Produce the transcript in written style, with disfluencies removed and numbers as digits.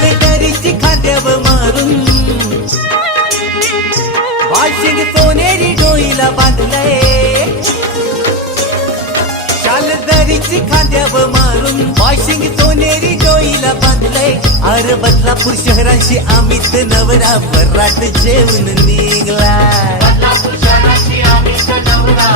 दरीची खांद्यावर मारून वाशिंग सोनेरी डोईला बांधलंय दरीची खांद्यावर मारून वाशिंग सोनेरी डोईला बांधलंय अरे बदलापूर शहरांशी अमित नवरा वराट जेवून निघला बदलापूर शहराची अमित नवरा